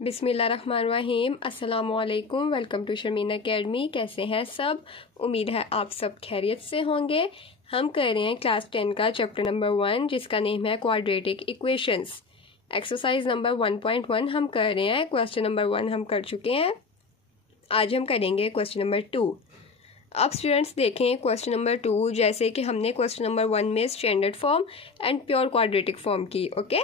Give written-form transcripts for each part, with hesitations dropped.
बिस्मिल्लाहिर्रहमानिर्रहीम। अस्सलामुअलैकुम। Welcome to Sharmeen academy. कैसे हैं सब? उम्मीद है आप सब खैरियत से होंगे। हम कर रहे हैं क्लास 10 का चैप्टर नंबर 1 जिसका नेम है क्वाड्रेटिक इक्वेशंस। एक्सरसाइज नंबर 1.1 हम कर रहे हैं। क्वेश्चन नंबर 1 हम कर चुके हैं। आज हम करेंगे क्वेश्चन नंबर 2। अब स्टूडेंट्स देखें क्वेश्चन नंबर 2, जैसे कि हमने क्वेश्चन नंबर 1 में standard form and pure quadratic form की। ओके,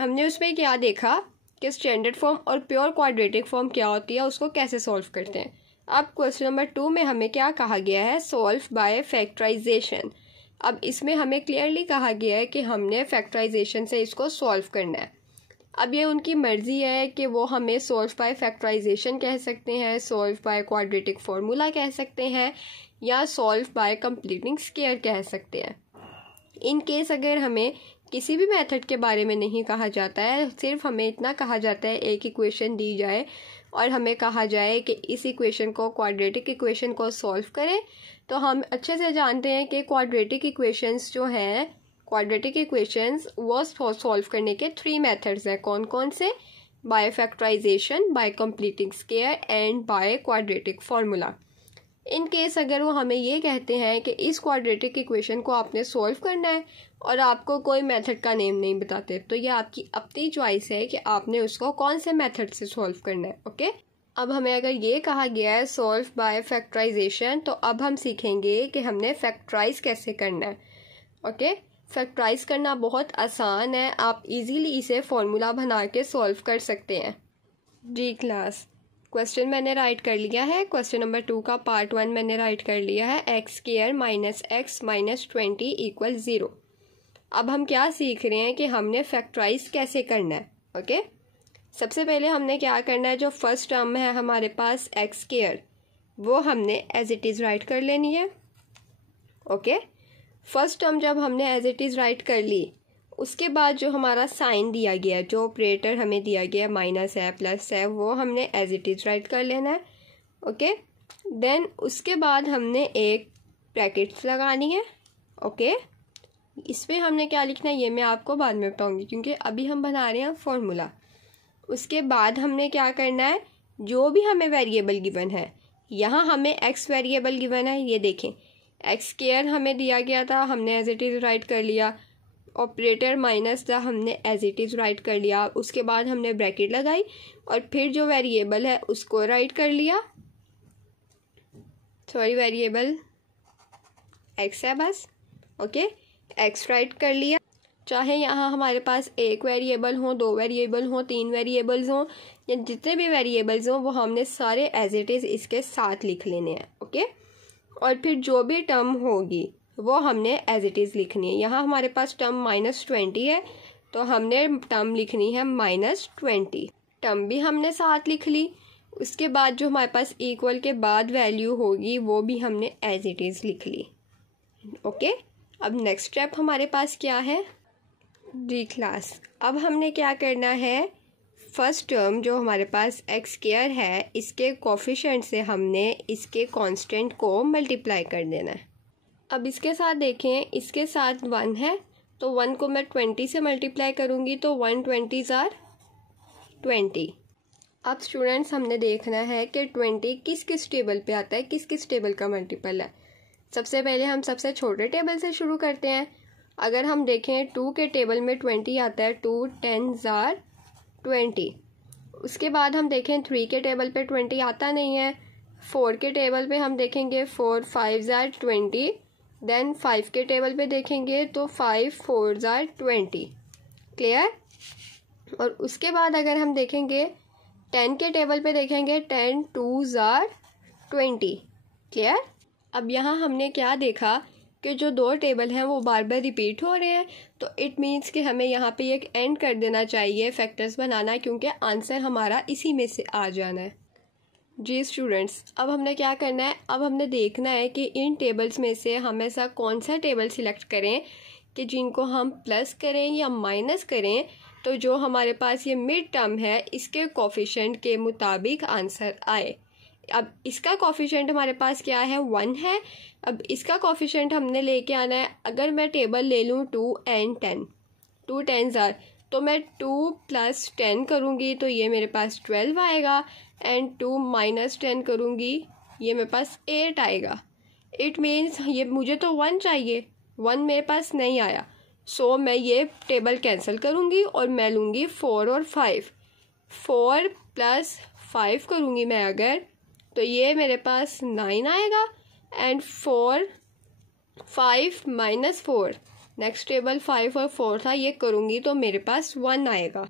हमने उसमें क्या देखा कि स्टैंडर्ड फॉर्म और प्योर क्वाड्रेटिक फॉर्म क्या होती है, उसको कैसे सॉल्व करते हैं। अब क्वेश्चन नंबर 2 में हमें क्या कहा गया है, सॉल्व बाय फैक्टराइजेशन। अब इसमें हमें क्लियरली कहा गया है कि हमने फैक्टराइजेशन से इसको सॉल्व करना है। अब ये उनकी मर्जी है कि वो हमें सॉल्व बाय फैक्टराइजेशन कह सकते हैं, सॉल्व बाय क्वाड्रेटिक फार्मूला कह सकते हैं, या सॉल्व बाय कंप्लीटिंग स्क्वायर कह सकते हैं। इन केस अगर हमें किसी भी मेथड के बारे में नहीं कहा जाता है, सिर्फ हमें इतना कहा जाता है एक इक्वेशन दी जाए और हमें कहा जाए कि इस इक्वेशन को क्वाड्रेटिक इक्वेशन को सॉल्व करें, तो हम अच्छे से जानते हैं कि क्वाड्रेटिक इक्वेशंस जो हैं, क्वाड्रेटिक इक्वेशंस वो सॉल्व करने के 3 मेथड्स हैं। कौन कौन से? By factorisation, by completing square and by quadratic formula. In case अगर वो हमें ये कहते हैं कि इस क्वाड्रेटिक इक्वेशन को आपने सॉल्व करना है और आपको कोई मेथड का नेम नहीं बताते, तो ये आपकी अपनी चॉइस है कि आपने उसको कौन से मेथड से सॉल्व करना है। ओके, अब हमें अगर ये कहा गया है सॉल्व बाय फैक्टराइजेशन, तो अब हम सीखेंगे कि हमने फैक्टराइज कैसे करना है। ओके, फैक्टराइज करना बहुत आसान है, आप इजीली इसे फॉर्मूला बना के सॉल्व कर सकते हैं। जी क्लास, क्वेश्चन मैंने राइट कर लिया है। क्वेश्चन नंबर 2 का पार्ट 1 मैंने राइट कर लिया है। X square minus x minus 20 equal 0। अब हम क्या सीख रहे हैं कि हमने फैक्टराइज कैसे करना है। ओके, सबसे पहले हमने क्या करना है, जो फर्स्ट टर्म है हमारे पास एक्स स्क्वायर, वो हमने एज इट इज़ राइट कर लेनी है। ओके, फर्स्ट टर्म जब हमने एज इट इज़ राइट कर ली, उसके बाद जो हमारा साइन दिया गया, जो ऑपरेटर हमें दिया गया माइनस है प्लस है, वो हमने एज इट इज़ राइट कर लेना है। ओके, देन उसके बाद हमने एक ब्रैकेट्स लगानी है। ओके, इसमें हमने क्या लिखना है ये मैं आपको बाद में बताऊंगी, क्योंकि अभी हम बना रहे हैं फॉर्मूला। उसके बाद हमने क्या करना है, जो भी हमें वेरिएबल गिवन है, यहाँ हमें एक्स वेरिएबल गिवन है, ये देखें एक्स स्क्वायर हमें दिया गया था, हमने एज इट इज़ राइट कर लिया। ऑपरेटर माइनस था, हमने एज इट इज़ राइट कर लिया। उसके बाद हमने ब्रैकेट लगाई और फिर जो वेरिएबल है उसको राइट कर लिया। सॉरी, वेरिएबल एक्स है बस। ओके, एक्स राइट कर लिया। चाहे यहाँ हमारे पास एक वेरिएबल हो, 2 वेरिएबल हो, 3 वेरिएबल्स हों, या जितने भी वेरिएबल्स हों, वो हमने सारे एज इट इज़ इसके साथ लिख लेने हैं। ओके, और फिर जो भी टर्म होगी वो हमने एज इट इज़ लिखनी है। यहाँ हमारे पास टर्म -20 है, तो हमने टर्म लिखनी है -20। टर्म भी हमने साथ लिख ली। उसके बाद जो हमारे पास इक्वल के बाद वैल्यू होगी वो भी हमने एज इट इज़ लिख ली। ओके, अब नेक्स्ट स्टेप हमारे पास क्या है? जी क्लास, अब हमने क्या करना है, फर्स्ट टर्म जो हमारे पास एक्स स्क्वायर है, इसके कोफिशिएंट से हमने इसके कांस्टेंट को मल्टीप्लाई कर देना है। अब इसके साथ देखें, इसके साथ 1 है, तो 1 को मैं 20 से मल्टीप्लाई करूँगी, तो 120 आर 20। अब स्टूडेंट्स हमने देखना है कि 20 किस किस टेबल पे आता है, किस किस टेबल का मल्टीपल है। सबसे पहले हम सबसे छोटे टेबल से शुरू करते हैं। अगर हम देखें 2 के टेबल में 20 आता है, 2 10s आर 20। उसके बाद हम देखें 3 के टेबल पे 20 आता नहीं है। 4 के टेबल पे हम देखेंगे 4 5s आर 20। देन 5 के टेबल पे देखेंगे तो 5 4s आर 20। क्लियर? और उसके बाद अगर हम देखेंगे 10 के टेबल पे देखेंगे 10 2s आर 20। क्लियर? अब यहाँ हमने क्या देखा कि जो 2 टेबल हैं वो बार बार रिपीट हो रहे हैं, तो इट मीन्स कि हमें यहाँ पे एक एंड कर देना चाहिए फैक्टर्स बनाना, क्योंकि आंसर हमारा इसी में से आ जाना है। जी स्टूडेंट्स, अब हमने क्या करना है, अब हमने देखना है कि इन टेबल्स में से हम ऐसा कौन सा टेबल सिलेक्ट करें कि जिनको हम प्लस करें या माइनस करें, तो जो हमारे पास ये मिड टर्म है इसके कोफिशिएंट के मुताबिक आंसर आए। अब इसका कोफिशिएंट हमारे पास क्या है, 1 है। अब इसका कोफिशिएंट हमने लेके आना है। अगर मैं टेबल ले लूँ 2 and 10, 2 10s आर तो मैं 2 + 10 करूँगी तो ये मेरे पास 12 आएगा, एंड 2 - 10 करूँगी ये मेरे पास 8 आएगा। इट मीन्स ये मुझे तो 1 चाहिए, 1 मेरे पास नहीं आया। सो मैं ये टेबल कैंसिल करूँगी और मैं लूँगी 4 और 5। 4 + 5 करूँगी मैं अगर, तो ये मेरे पास 9 आएगा, एंड 5 - 4, नेक्स्ट टेबल 5 और 4 था, ये करूँगी तो मेरे पास 1 आएगा।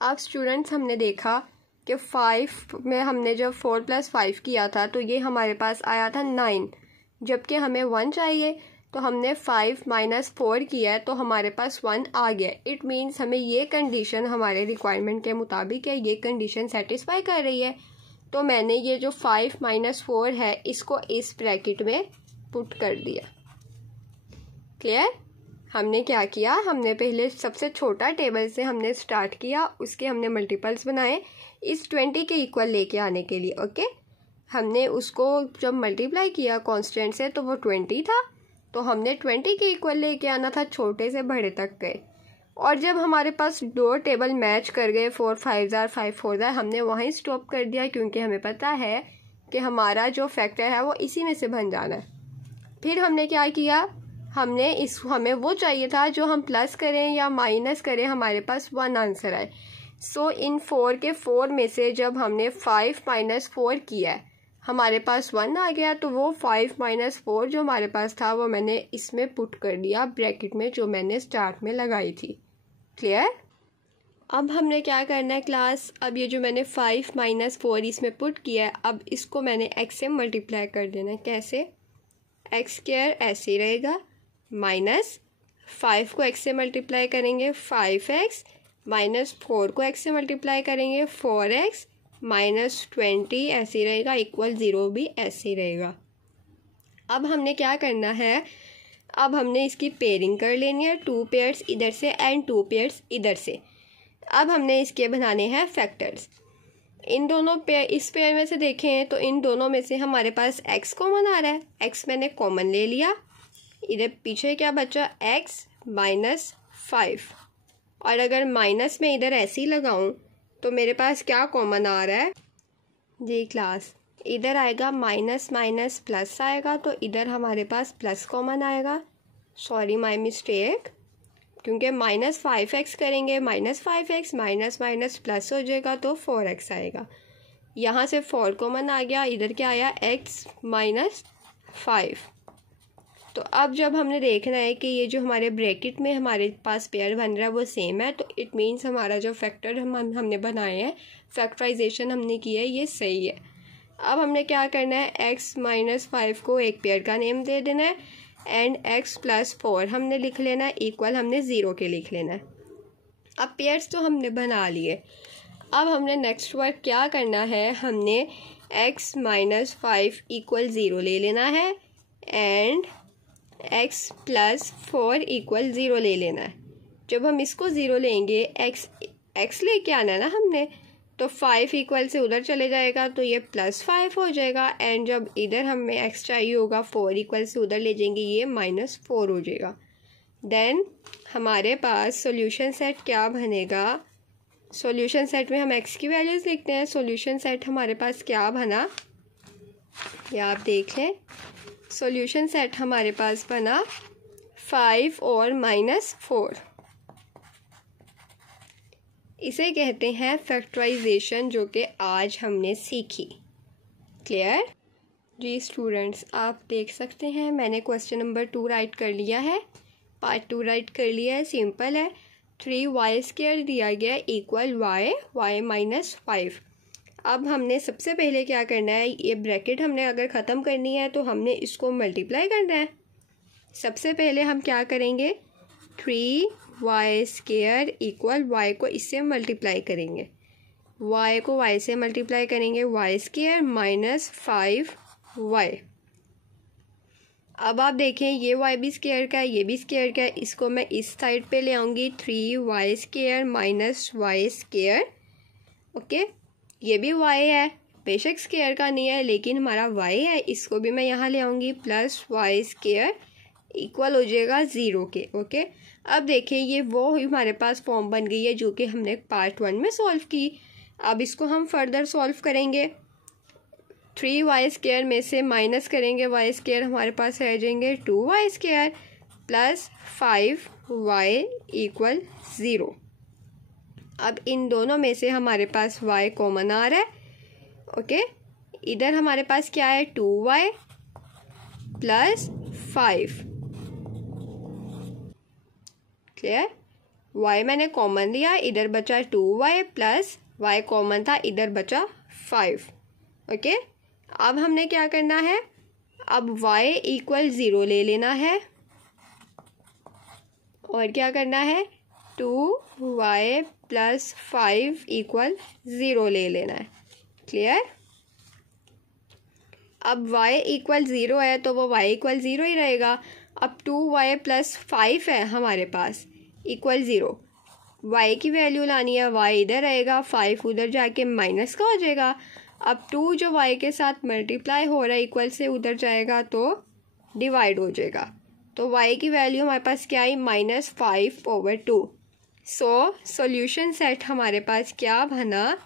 अब स्टूडेंट्स हमने देखा कि 5 में हमने जब 4 + 5 किया था तो ये हमारे पास आया था 9, जबकि हमें 1 चाहिए, तो हमने 5 - 4 किया है तो हमारे पास 1 आ गया। इट मीन्स हमें ये कंडीशन हमारे रिक्वायरमेंट के मुताबिक है, ये कंडीशन सेटिस्फाई कर रही है। तो मैंने ये जो 5 - 4 है इसको इस ब्रैकेट में पुट कर दिया। क्लियर? हमने क्या किया, हमने पहले सबसे छोटा टेबल से हमने स्टार्ट किया, उसके हमने मल्टीपल्स बनाए इस 20 के इक्वल लेके आने के लिए। ओके, हमने उसको जब मल्टीप्लाई किया कांस्टेंट से तो वो 20 था, तो हमने 20 के इक्वल लेके आना था, छोटे से बड़े तक गए। और जब हमारे पास 2 टेबल मैच कर गए, 4 5 5 4, हमने वहीं स्टॉप कर दिया, क्योंकि हमें पता है कि हमारा जो फैक्टर है वो इसी में से बन जाना है। फिर हमने क्या किया, हमें वो चाहिए था जो हम प्लस करें या माइनस करें हमारे पास 1 आंसर आए। सो इन 4 के 4 में से जब हमने 5 - 4 किया है हमारे पास 1 आ गया, तो वो 5 - 4 जो हमारे पास था वो मैंने इसमें पुट कर दिया ब्रैकेट में, जो मैंने स्टार्ट में लगाई थी। क्लियर? अब हमने क्या करना है क्लास, अब ये जो मैंने 5 - 4 इसमें पुट किया है, अब इसको मैंने x से मल्टीप्लाई कर देना है। कैसे? x² ऐसे ही रहेगा, -5 को x से मल्टीप्लाई करेंगे 5x, -4 को x से मल्टीप्लाई करेंगे 4x, -20 ऐसे ही रहेगा, इक्वल 0 भी ऐसे ही रहेगा। अब हमने क्या करना है, अब हमने इसकी पेयरिंग कर लेनी है, 2 पेयर्स इधर से एंड 2 पेयर्स इधर से। अब हमने इसके बनाने हैं फैक्टर्स। इन दोनों पेयर, इस पेयर में से देखें तो इन दोनों में से हमारे पास x कॉमन आ रहा है, x मैंने कॉमन ले लिया, इधर पीछे क्या बचा, x - 5। और अगर माइनस में इधर ऐसे ही लगाऊं तो मेरे पास क्या कॉमन आ रहा है जी क्लास, इधर आएगा माइनस प्लस आएगा, तो इधर हमारे पास प्लस कॉमन आएगा। सॉरी माय मिस्टेक, क्योंकि -5x करेंगे, -5x माइनस प्लस हो जाएगा तो 4x आएगा। यहाँ से 4 कॉमन आ गया, इधर क्या आया, x - 5। तो अब जब हमने देखना है कि ये जो हमारे ब्रैकेट में हमारे पास पेयर बन रहा है वो सेम है, तो इट मीन्स हमारा जो फैक्टर हमने बनाए हैं, फैक्टराइजेशन हमने किया है, ये सही है। अब हमने क्या करना है, x - 5 को एक पेयर का नेम दे देना है, एंड x + 4 हमने लिख लेना है, इक्वल हमने 0 के लिख लेना है। अब पेयर्स तो हमने बना लिए, अब हमने नेक्स्ट वर्क क्या करना है, हमने x - 5 = 0 ले लेना है, एंड x + 4 = 0 ले लेना है। जब हम इसको 0 लेंगे, x लेके आना है ना हमने, तो 5 इक्वल से उधर चले जाएगा, तो ये +5 हो जाएगा, एंड जब इधर हमें x चाहिए होगा 4 इक्वल से उधर ले जाएंगे, ये -4 हो जाएगा। देन हमारे पास सॉल्यूशन सेट क्या बनेगा, सॉल्यूशन सेट में हम x की वैल्यूज़ लिखते हैं। सॉल्यूशन सेट हमारे पास क्या बना, ये आप देख लें, सॉल्यूशन सेट हमारे पास बना 5 और -4। इसे कहते हैं फैक्टराइजेशन, जो कि आज हमने सीखी। क्लियर जी स्टूडेंट्स? आप देख सकते हैं मैंने क्वेश्चन नंबर 2 राइट कर लिया है, पार्ट 2 राइट कर लिया है, सिंपल है। 3y² दिया गया इक्वल y -5। अब हमने सबसे पहले क्या करना है, ये ब्रैकेट हमने अगर ख़त्म करनी है तो हमने इसको मल्टीप्लाई करना है। सबसे पहले हम क्या करेंगे, 3y² इक्वल y को इससे मल्टीप्लाई करेंगे, y को y से मल्टीप्लाई करेंगे, y² - 5y। अब आप देखें ये y भी स्क्वायर का है, ये भी स्क्वायर का है, इसको मैं इस साइड पे ले आऊँगी, 3y² - y²। ओके, ये भी y है, बेशक स्क्वायर का नहीं है लेकिन हमारा y है, इसको भी मैं यहाँ ले आऊँगी, +y² इक्वल हो जाएगा 0 के। ओके, अब देखें ये वो हमारे पास फॉर्म बन गई है जो कि हमने पार्ट 1 में सॉल्व की। अब इसको हम फर्दर सॉल्व करेंगे। 3y² में से माइनस करेंगे y², हमारे पास रह जाएंगे 2y² प्लस 5y इक्वल 0। अब इन दोनों में से हमारे पास y कॉमन आ रहा है। ओके, इधर हमारे पास क्या है 2y प्लस 5। क्लियर, y मैंने कॉमन लिया, इधर बचा 2y प्लस y कॉमन था, इधर बचा 5। ओके, अब हमने क्या करना है, अब y इक्वल 0 ले लेना है और क्या करना है 2y प्लस 5 इक्वल 0 ले लेना है। क्लियर, अब y इक्वल 0 है तो वो y इक्वल 0 ही रहेगा। अब 2y प्लस 5 है हमारे पास इक्वल 0, y की वैल्यू लानी है, y इधर रहेगा, 5 उधर जाके माइनस का हो जाएगा। अब 2 जो y के साथ मल्टीप्लाई हो रहा है इक्वल से उधर जाएगा तो डिवाइड हो जाएगा। तो y की वैल्यू हमारे पास क्या आई -5/2। सो सॉल्यूशन सेट हमारे पास क्या बना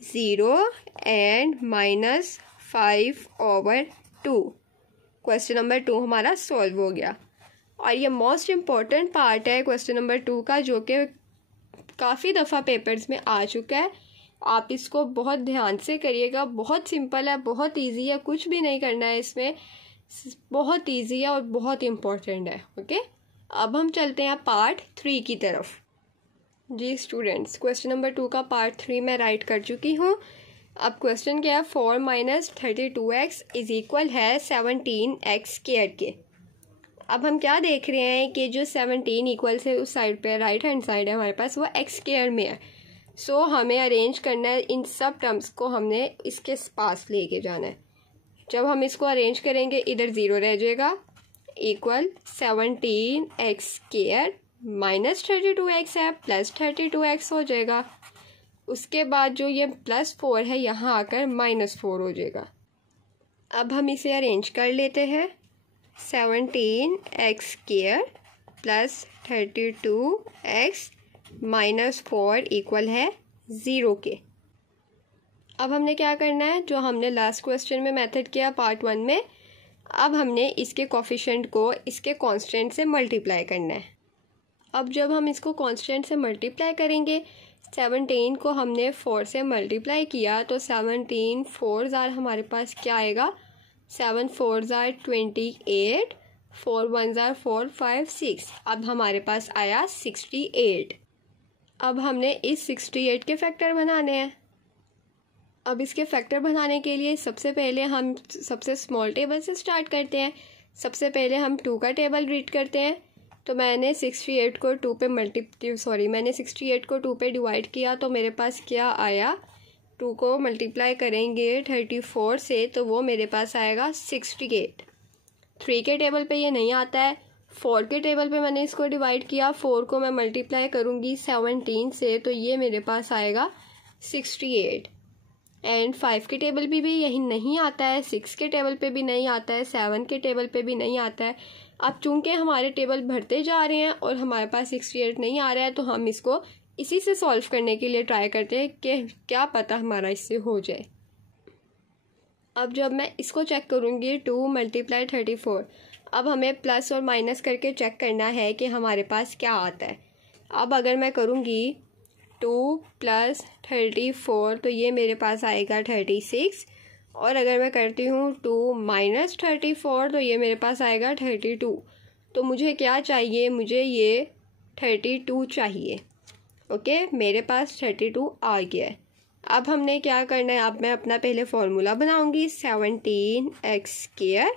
0 एंड -5/2। क्वेश्चन नंबर 2 हमारा सॉल्व हो गया। और ये मोस्ट इम्पॉर्टेंट पार्ट है क्वेश्चन नंबर 2 का, जो कि काफ़ी दफ़ा पेपर्स में आ चुका है। आप इसको बहुत ध्यान से करिएगा, बहुत सिंपल है, बहुत इजी है, कुछ भी नहीं करना है इसमें, बहुत इजी है और बहुत इम्पोर्टेंट है। ओके, अब हम चलते हैं पार्ट 3 की तरफ। जी स्टूडेंट्स, क्वेश्चन नंबर 2 का पार्ट 3 मैं राइट कर चुकी हूँ। अब क्वेश्चन क्या है, 4 - 32x इज इक्वल है 17x² के। अब हम क्या देख रहे हैं कि जो 17 इक्वल से उस साइड पे राइट हैंड साइड है हमारे पास, वो x² में है। सो हमें अरेंज करना है, इन सब टर्म्स को हमने इसके पास लेके जाना है। जब हम इसको अरेंज करेंगे इधर 0 रह जाएगा इक्वल 17x² माइनस 32x है प्लस 32x हो जाएगा। उसके बाद जो ये +4 है यहाँ आकर -4 हो जाएगा। अब हम इसे अरेंज कर लेते हैं, 17x² प्लस 32x -4 इक्वल है 0 के। अब हमने क्या करना है, जो हमने लास्ट क्वेश्चन में मेथड किया पार्ट 1 में, अब हमने इसके कोफिशिएंट को इसके कांस्टेंट से मल्टीप्लाई करना है। अब जब हम इसको कांस्टेंट से मल्टीप्लाई करेंगे, 17 को हमने 4 से मल्टीप्लाई किया तो 17 4 ज़ार हमारे पास क्या आएगा, 7 4 ज़ार 28, 4 1 ज़ार 4 5 6। अब हमारे पास आया 68। अब हमने इस 68 के फैक्टर बनाने हैं। अब इसके फैक्टर बनाने के लिए सबसे पहले हम सबसे स्मॉल टेबल से स्टार्ट करते हैं। सबसे पहले हम 2 का टेबल रीड करते हैं। तो मैंने 68 को 2 पे मैंने 68 को 2 पे डिवाइड किया तो मेरे पास क्या आया, 2 को मल्टीप्लाई करेंगे 34 से तो वो मेरे पास आएगा 68। 3 के टेबल पे ये नहीं आता है। 4 के टेबल पे मैंने इसको डिवाइड किया, 4 को मैं मल्टीप्लाई करूँगी 17 से तो ये मेरे पास आएगा 68। एंड 5 के टेबल पे भी यही नहीं आता है, 6 के टेबल पे भी नहीं आता है, 7 के टेबल पे भी नहीं आता है। अब चूंकि हमारे टेबल भरते जा रहे हैं और हमारे पास 68 नहीं आ रहा है तो हम इसको इसी से सॉल्व करने के लिए ट्राई करते हैं कि क्या पता हमारा इससे हो जाए। अब जब मैं इसको चेक करूँगी 2 × 34, अब हमें प्लस और माइनस करके चेक करना है कि हमारे पास क्या आता है। अब अगर मैं करूँगी 2 + 34 तो ये मेरे पास आएगा 36, और अगर मैं करती हूँ 2 - 34 तो ये मेरे पास आएगा 32। तो मुझे क्या चाहिए, मुझे ये 32 चाहिए। ओके, मेरे पास 32 आ गया है। अब हमने क्या करना है, अब मैं अपना पहले फॉर्मूला बनाऊंगी 17x²।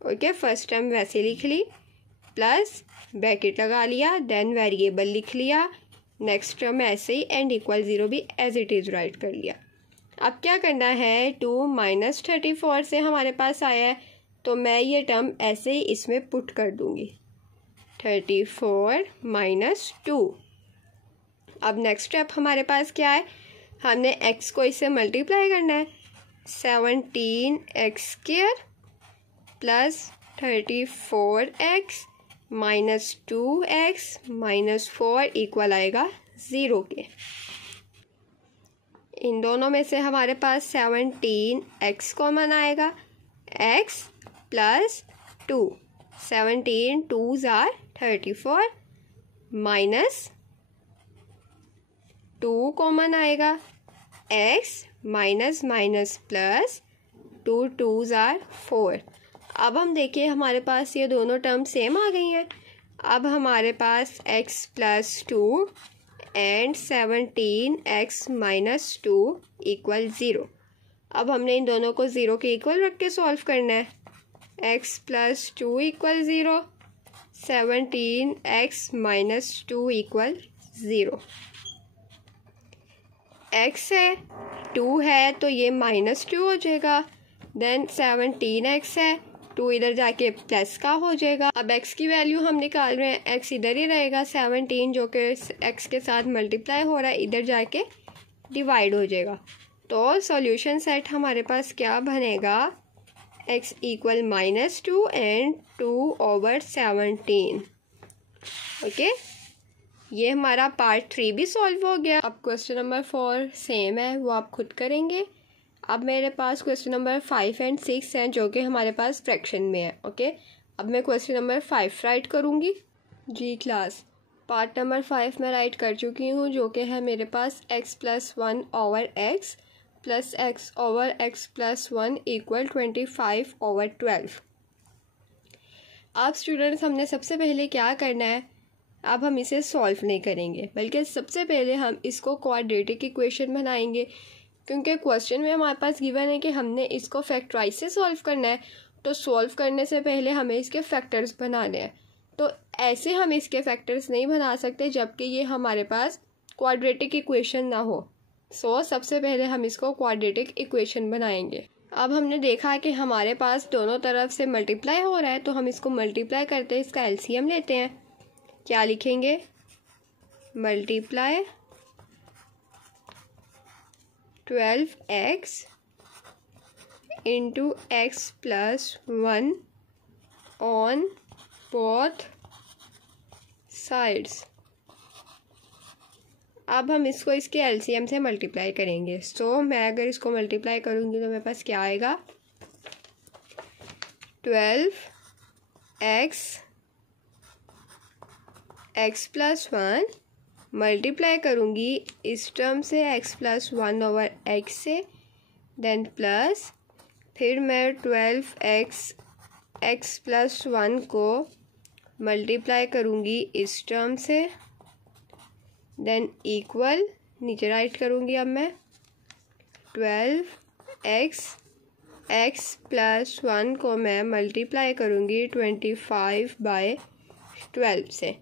ओके, फर्स्ट टर्म वैसे लिख ली, प्लस ब्रैकेट लगा लिया, देन वेरिएबल लिख लिया, नेक्स्ट टर्म ऐसे ही एंड इक्वल 0 भी एज इट इज़ राइट कर लिया। अब क्या करना है, 2 - 34 से हमारे पास आया है तो मैं ये टर्म ऐसे ही इसमें पुट कर दूंगी, 34 - 2। अब नेक्स्ट स्टेप हमारे पास क्या है, हमने x को इससे मल्टीप्लाई करना है, 17x² plus 34x minus 2x minus 4 equal आएगा 0 के। इन दोनों में से हमारे पास 17x कॉमन आएगा, x plus 2, 17 2s are 34 minus 2 common आएगा, x minus minus plus 2 2s are 4। अब हम देखिए हमारे पास ये दोनों टर्म सेम आ गई हैं। अब हमारे पास x plus 2 and 17x minus 2 equal 0। अब हमने इन दोनों को 0 के इक्वल रख के सॉल्व करना है। x plus 2 equal 0, 17x minus 2 equal 0। x है, 2 है तो ये माइनस 2 हो जाएगा, देन 17x है, 2 इधर जाके प्लस का हो जाएगा। अब x की वैल्यू हम निकाल रहे हैं, x इधर ही रहेगा, 17 जो कि x के साथ मल्टीप्लाई हो रहा है इधर जाके डिवाइड हो जाएगा। तो सॉल्यूशन सेट हमारे पास क्या बनेगा, x equal minus 2 and 2 over 17। Okay, ये हमारा पार्ट 3 भी सॉल्व हो गया। अब क्वेश्चन नंबर 4 सेम है, वो आप खुद करेंगे। अब मेरे पास क्वेश्चन नंबर 5 एंड 6 हैं जो कि हमारे पास फ्रैक्शन में है। ओके, अब मैं क्वेश्चन नंबर 5 राइट करूँगी। जी क्लास, पार्ट नंबर 5 मैं राइट कर चुकी हूँ जो कि है मेरे पास x plus 1 over x plus x over x plus 1 equal 25 over 12। अब स्टूडेंट्स हमने सबसे पहले क्या करना है, अब हम इसे सॉल्व नहीं करेंगे बल्कि सबसे पहले हम इसको क्वाड्रेटिक इक्वेशन बनाएंगे, क्योंकि क्वेश्चन में हमारे पास गिवन है कि हमने इसको फैक्टराइज से सॉल्व करना है। तो सॉल्व करने से पहले हमें इसके फैक्टर्स बनाने हैं। तो ऐसे हम इसके फैक्टर्स नहीं बना सकते जबकि ये हमारे पास क्वाड्रेटिक इक्वेशन ना हो। सो सबसे पहले हम इसको क्वाड्रेटिक इक्वेशन बनाएंगे। अब हमने देखा कि हमारे पास दोनों तरफ से मल्टीप्लाई हो रहा है, तो हम इसको मल्टीप्लाई करते हैं, इसका एलसीएम लेते हैं। क्या लिखेंगे, multiply 12x into x plus 1 on both sides. अब हम इसको इसके एलसीएम से मल्टीप्लाई करेंगे। सो मैं अगर इसको मल्टीप्लाई करूँगी तो मेरे पास क्या आएगा, 12x x प्लस 1 मल्टीप्लाई करूँगी इस टर्म से x प्लस 1 ओवर x से, देन प्लस फिर मैं 12x x प्लस 1 को मल्टीप्लाई करूँगी इस टर्म से, देन इक्वल नीचे राइट करूँगी। अब मैं 12x x प्लस 1 को मैं मल्टीप्लाई करूँगी 25 बाय 12 से।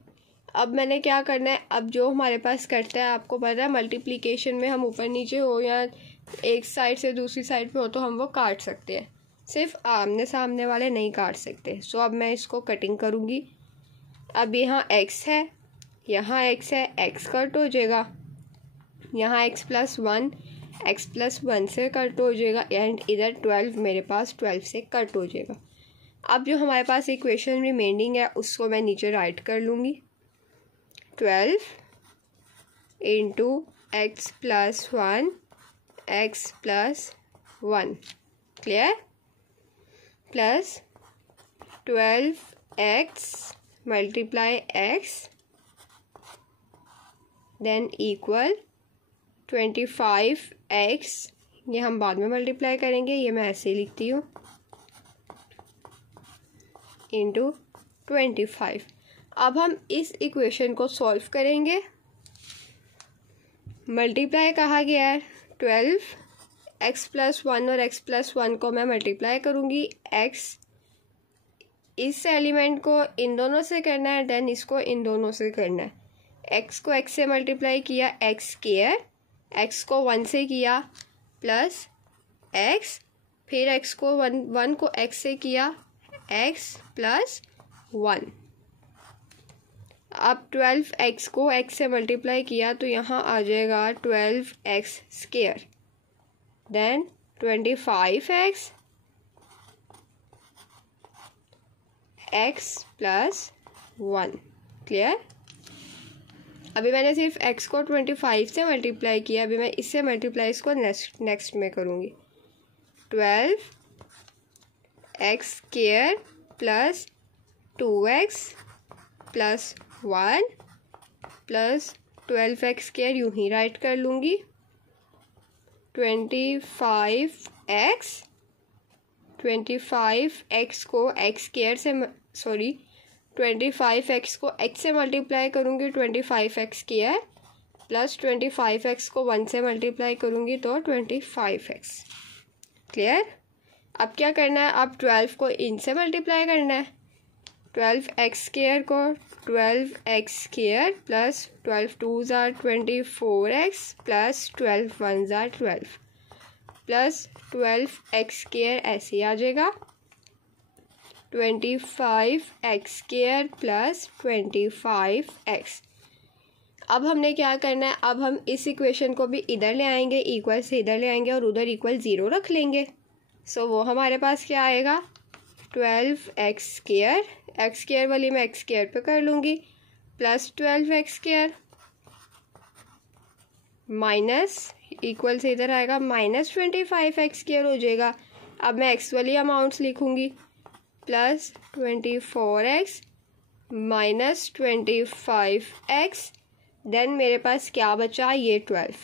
अब मैंने क्या करना है, अब जो हमारे पास करता है, आपको पता है मल्टीप्लिकेशन में हम ऊपर नीचे हो या एक साइड से दूसरी साइड पे हो तो हम वो काट सकते हैं, सिर्फ आमने सामने वाले नहीं काट सकते। सो अब मैं इसको कटिंग करूँगी। अब यहाँ x है, यहाँ x है, x कट हो जाएगा, यहाँ x प्लस 1 से कट हो जाएगा एंड इधर 12 मेरे पास 12 से कट हो जाएगा। अब जो हमारे पास इक्वेशन रिमेंडिंग है उसको मैं नीचे राइट कर लूँगी, 12 into x plus 1 x plus 1 clear, plus 12x multiply x than equal 25x, ये हम बाद में मल्टीप्लाई करेंगे, ये मैं ऐसे ही लिखती हूँ, इंटू 25। अब हम इस इक्वेशन को सॉल्व करेंगे। मल्टीप्लाई कहा गया है, 12x प्लस 1 और x प्लस 1 को मैं मल्टीप्लाई करूँगी, x इस एलिमेंट को इन दोनों से करना है, देन इसको इन दोनों से करना है। x को x से मल्टीप्लाई किया x स्क्वायर, x को 1 से किया प्लस x, फिर x को 1 को x से किया x प्लस 1। अब 12x को x से मल्टीप्लाई किया तो यहाँ आ जाएगा 12x square, then 25x x plus 1। Clear. अभी मैंने सिर्फ x को 25 से मल्टीप्लाई किया, अभी मैं इससे मल्टीप्लाई इसको नेक्स्ट में करूँगी। 12 x square plus 2x plus 1 plus 12x square यूँ ही राइट कर लूँगी। 25x को x स्क्वायर से 25x को x से मल्टीप्लाई करूँगी 25x स्क्वायर प्लस 25x को 1 से मल्टीप्लाई करूँगी तो 25x। क्लियर। अब क्या करना है, अब 12 को इन से मल्टीप्लाई करना है। 12x स्क्वायर को 12x square plus 12 2s are 24x plus 12 1s are 12 plus 12x square ऐसे ही आ जाएगा। 25x square plus 25x। अब हमने क्या करना है, अब हम इस इक्वेशन को भी इधर ले आएंगे, इक्वल से इधर ले आएंगे और उधर इक्वल 0 रख लेंगे। सो वो हमारे पास क्या आएगा, 12x स्क्वायर, एक्स स्क्वायर वाली मैं एक्स स्क्वायर पे कर लूँगी, plus 12x square minus equal से इधर आएगा माइनस 25x स्क्वायर हो जाएगा। अब मैं x वाली अमाउंट्स लिखूँगी, plus 24x minus 25x, then मेरे पास क्या बचा, ये 12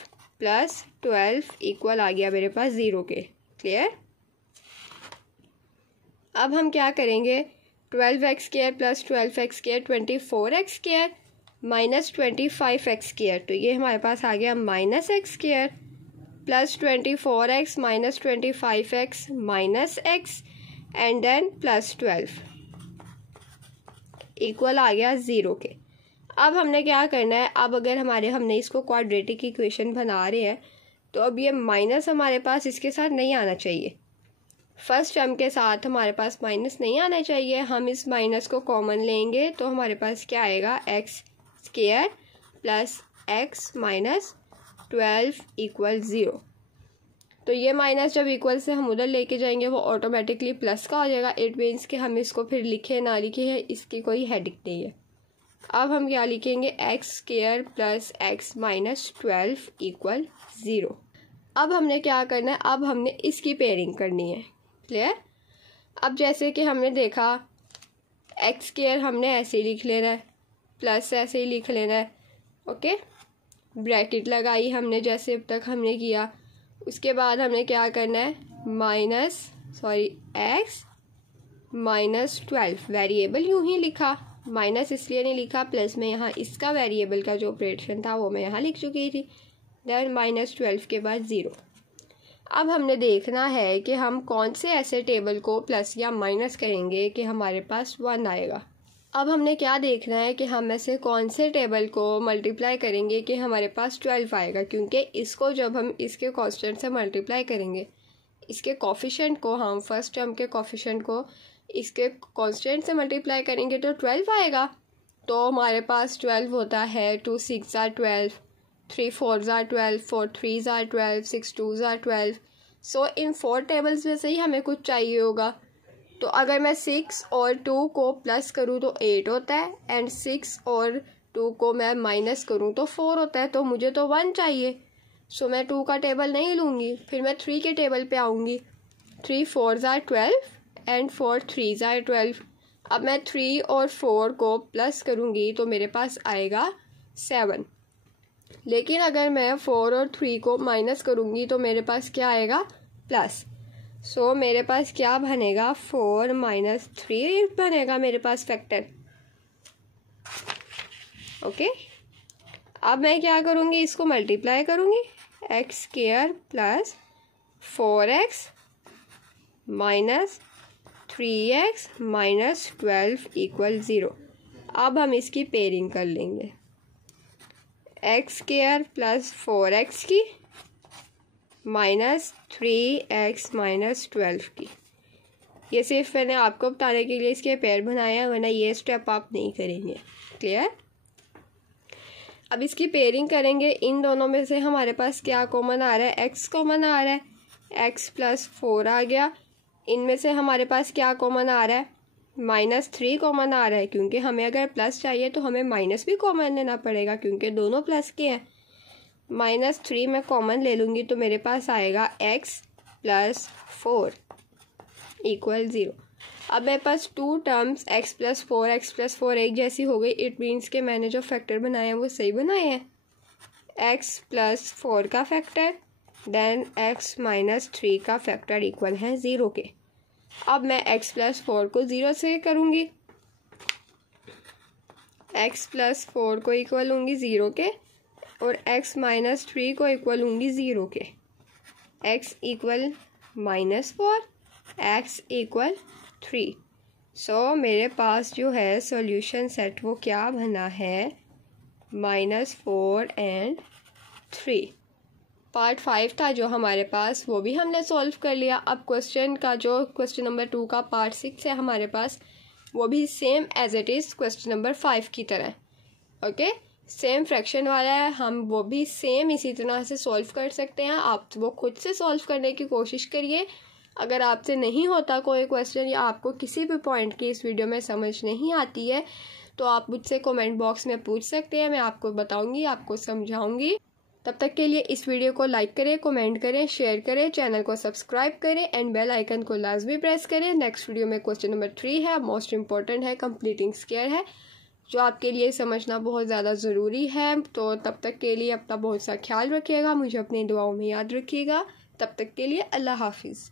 प्लस 12 इक्वल आ गया मेरे पास 0 के। क्लियर। अब हम क्या करेंगे, 12x square plus 12x square 24x square minus 25x square, तो ये हमारे पास आ गया minus x square plus 24x minus 25x minus x and then plus 12 equal आ गया 0 के। अब हमने क्या करना है, अब अगर हमने इसको क्वाड्रेटिक इक्वेशन बना रहे हैं तो अब ये माइनस हमारे पास इसके साथ नहीं आना चाहिए। फर्स्ट टर्म के साथ हमारे पास माइनस नहीं आना चाहिए। हम इस माइनस को कॉमन लेंगे तो हमारे पास क्या आएगा, x square plus x minus 12 equal 0। तो ये माइनस जब इक्वल से हम उधर लेके जाएंगे वो ऑटोमेटिकली प्लस का हो जाएगा। इट मीन्स कि हम इसको फिर लिखे ना लिखे है इसकी कोई हेडिक नहीं है। अब हम क्या लिखेंगे, x square plus x minus 12 equal 0। अब हमने क्या करना है, अब हमने इसकी पेयरिंग करनी है। क्लियर। अब जैसे कि हमने देखा एक्स स्क्वायर हमने ऐसे ही लिख लेना है, प्लस ऐसे ही लिख लेना है। ओके, ब्रैकेट लगाई हमने जैसे अब तक हमने किया। उसके बाद हमने क्या करना है, एक्स माइनस 12 वेरिएबल यूं ही लिखा, माइनस इसलिए नहीं लिखा, प्लस में यहाँ इसका वेरिएबल का जो ऑपरेशन था वो मैं यहाँ लिख चुकी थी। देन माइनस 12 के बाद 0। अब हमने देखना है कि हम कौन से ऐसे टेबल को प्लस या माइनस करेंगे कि हमारे पास 1 आएगा। अब हमने क्या देखना है कि हम ऐसे कौन से टेबल को मल्टीप्लाई करेंगे कि हमारे पास 12 आएगा, क्योंकि इसको जब हम इसके कांस्टेंट से मल्टीप्लाई करेंगे, इसके कोफिशिएंट को हम फर्स्ट टर्म के कोफिशिएंट को इसके कांस्टेंट से मल्टीप्लाई करेंगे तो 12 आएगा। तो हमारे पास 12 होता है 2 6 are 12, 3 4s are 12, 4 3s are 12, 6 2s are 12। So in 4 tables में से ही हमें कुछ चाहिए होगा। तो अगर मैं 6 और 2 को प्लस करूँ तो 8 होता है, एंड 6 और 2 को मैं माइनस करूँ तो 4 होता है। तो मुझे तो 1 चाहिए। सो मैं 2 का टेबल नहीं लूँगी, फिर मैं 3 के टेबल पे आऊँगी। 3 4s are 12 and 4 3s are 12। अब मैं 3 और 4 को प्लस करूँगी तो मेरे पास आएगा 7। लेकिन अगर मैं 4 और 3 को माइनस करूँगी तो मेरे पास क्या आएगा, प्लस। सो मेरे पास क्या बनेगा, 4 माइनस 3 बनेगा मेरे पास फैक्टर। ओके, अब मैं क्या करूँगी, इसको मल्टीप्लाई करूँगी, x square plus 4x minus 3x minus 12 equal 0। अब हम इसकी पेयरिंग कर लेंगे, एक्स स्क्वायर प्लस 4x की माइनस 3x माइनस 12 की। ये सिर्फ मैंने आपको बताने के लिए इसके पेयर बनाया, वरना ये स्टेप आप नहीं करेंगे। क्लियर। अब इसकी पेयरिंग करेंगे, इन दोनों में से हमारे पास क्या कॉमन आ रहा है, x कॉमन आ रहा है, x प्लस 4 आ गया। इनमें से हमारे पास क्या कॉमन आ रहा है, -3 कॉमन आ रहा है, क्योंकि हमें अगर प्लस चाहिए तो हमें माइनस भी कॉमन लेना पड़ेगा, क्योंकि दोनों प्लस के हैं। -3 मैं कॉमन ले लूँगी तो मेरे पास आएगा x + 4 = 0। अब मेरे पास 2 टर्म्स x + 4 एक जैसी हो गई। इट मीन्स कि मैंने जो फैक्टर बनाए हैं वो सही बनाए हैं। x + 4 का फैक्टर देन x - 3 का फैक्टर इक्वल है 0 के। अब मैं x + 4 को 0 से करूँगी, x + 4 को इक्वल लूँगी 0 के और x - 3 को इक्वल लूँगी 0 के। x = -4, x = 3। सो मेरे पास जो है सॉल्यूशन सेट वो क्या बना है, -4 और 3। पार्ट 5 था जो हमारे पास, वो भी हमने सॉल्व कर लिया। अब क्वेश्चन नंबर 2 का पार्ट 6 है हमारे पास, वो भी same as it is question number 5 की तरह। ओके, सेम फ्रैक्शन वाला है, हम वो भी सेम इसी तरह से सॉल्व कर सकते हैं। आप वो खुद से सॉल्व करने की कोशिश करिए। अगर आपसे नहीं होता कोई क्वेश्चन या आपको किसी भी पॉइंट की इस वीडियो में समझ नहीं आती है तो आप मुझसे कमेंट बॉक्स में पूछ सकते हैं, मैं आपको बताऊंगी, आपको समझाऊंगी। तब तक के लिए इस वीडियो को लाइक करें, कमेंट करें, शेयर करें, चैनल को सब्सक्राइब करें एंड बेल आइकन को लाजमी प्रेस करें। नेक्स्ट वीडियो में क्वेश्चन नंबर 3 है, मोस्ट इंपॉर्टेंट है, कंप्लीटिंग स्क्वायर है, जो आपके लिए समझना बहुत ज़्यादा ज़रूरी है। तो तब तक के लिए अपना बहुत सा ख्याल रखिएगा, मुझे अपनी दुआओं में याद रखिएगा। तब तक के लिए अल्लाह हाफिज़।